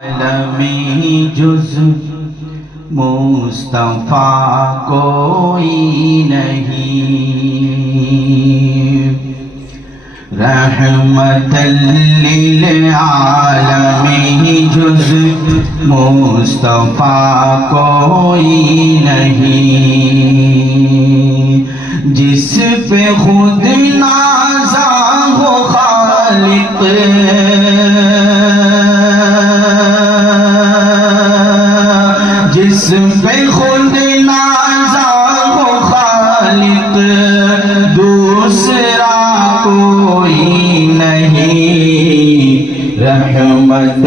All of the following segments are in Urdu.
عالمی جز مصطفیٰ کوئی نہیں، رحمت للعالمین جز مصطفیٰ کوئی نہیں، جس پہ خود نازا ہو خالق، جس پہ خود نازا ہو خالق، دوسرا کوئی نہیں، رحمت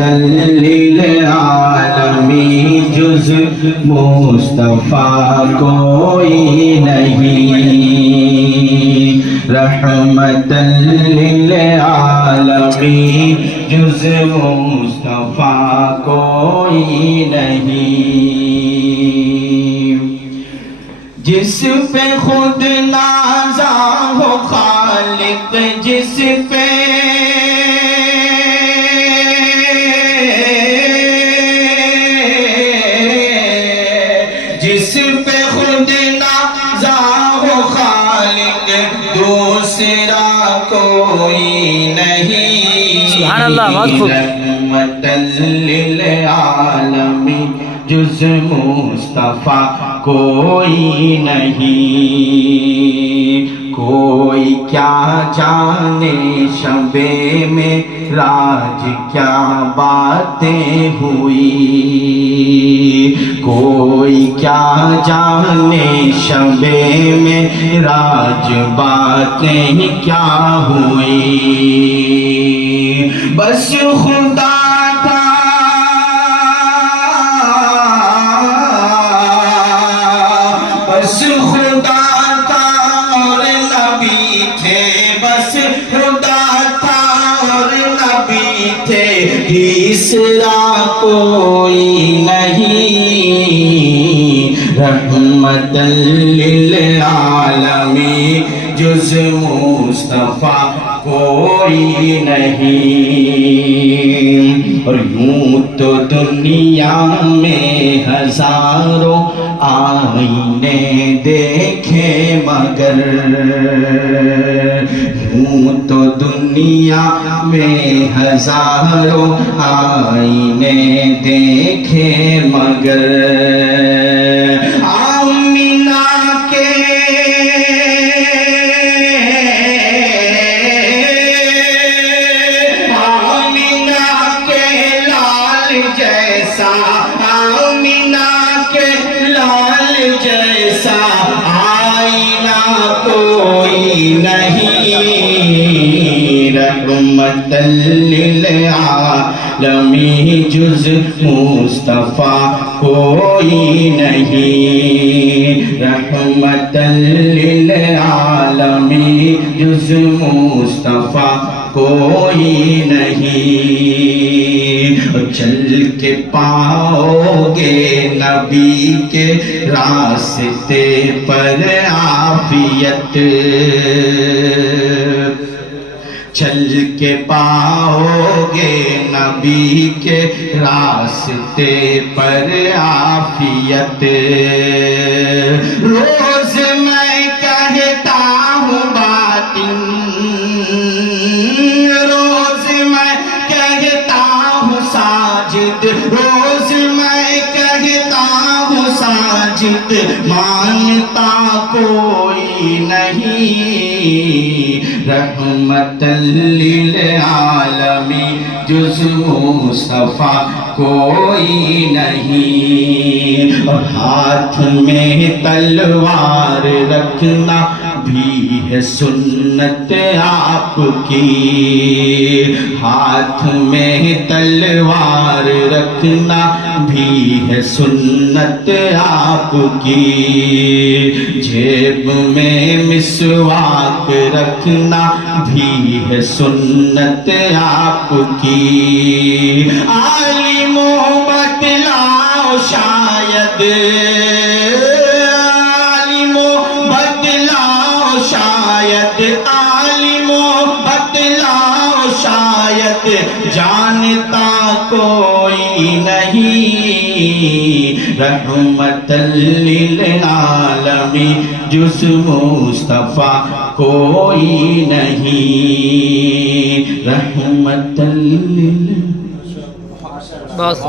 للعالمین جز مصطفیٰ کوئی نہیں، رحمت للعالمین جز مصطفیٰ کوئی نہیں، جس پہ خود نازا ہو خالق، جس پہ خود نازا ہو خالق، دوسرا کوئی نہیں، سبحان اللہ، بہت خوب۔ رحمت للعالمین جز مصطفیٰ کوئی نہیں، کوئی کیا جانے شب میں راج کیا باتیں ہوئی، کوئی کیا جانے شب میں راج باتیں کیا ہوئی، بس خدا تھا بس خدا تھا اور نبی تھے، بس خدا تھا اور نبی تھے، تیسرا کوئی نہیں، رحمت للعالمین جز مصطفیٰ کوئی نہیں، اور یوں تو دنیا میں ہزاروں آئینے دیکھے مگر، یوں تو دنیا میں ہزاروں آئینے دیکھے مگر، آمینہ کے لال جیسا، آمینہ کے لال جیسا آئینہ کوئی نہیں، رحمت للعالمین جز مصطفیٰ کوئی نہیں، رحمت للعالمین جز مصطفیٰ کوئی نہیں، چل کے پاؤ گے نبی کے راستے پر عافیت، چل کے پاؤ گے نبی کے راستے پر عافیت، روز میں کہتا ہوں باطن، روز میں کہتا ہوں ساجد، روز میں کہتا ہوں ساجد، مانتا کوئی نہیں، رحمت للعالمین جز مصطفیٰ کوئی نہیں، اور ہاتھ میں تلوار رکھنا بھی ہے سنت آپ کی، ہاتھ میں تلوار رکھنا بھی ہے سنت آپ کی، جیب میں مسواک رکھنا بھی ہے سنت آپ کی، عالم بتلاؤ شاید، عالم بتلاؤ شاید، عالم بتلاؤ شاید، جانتا کوئی نہیں رحمت للعالمین جز مصطفیٰ کوئی نہیں رحمت بس